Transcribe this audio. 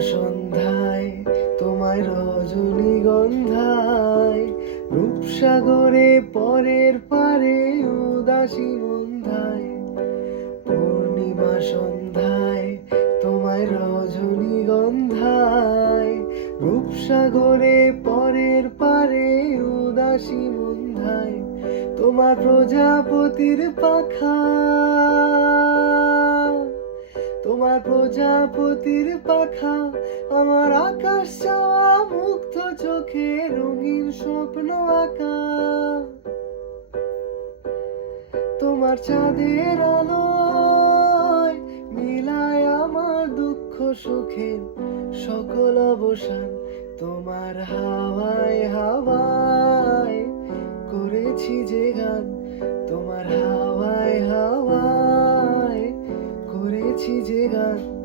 সন্ধ্যায় তোমায় রজনীগন্ধায়, রূপসাগরে পরের পারে উদাসী মন্ধায়। পূর্ণিমা সন্ধ্যায় তোমায় রজনীগন্ধায়, রূপসাগরে পরের পারে উদাসী মন্ধায়। তোমার প্রজাপতির পাখা, তোমার প্রজাপতির পাখা, আমার আকাশ চাওয়া মুগ্ধ চোখে রঙিন স্বপ্ন আঁকা। তোমার চাঁদের আলোয় মিলায় আমার দুঃখ সুখের সকল অবসান। তোমার হাওয়ায় হাওয়ায় করেছি যে গান, তোমার হাওয়ায় হাওয়ায় করেছি যে গান।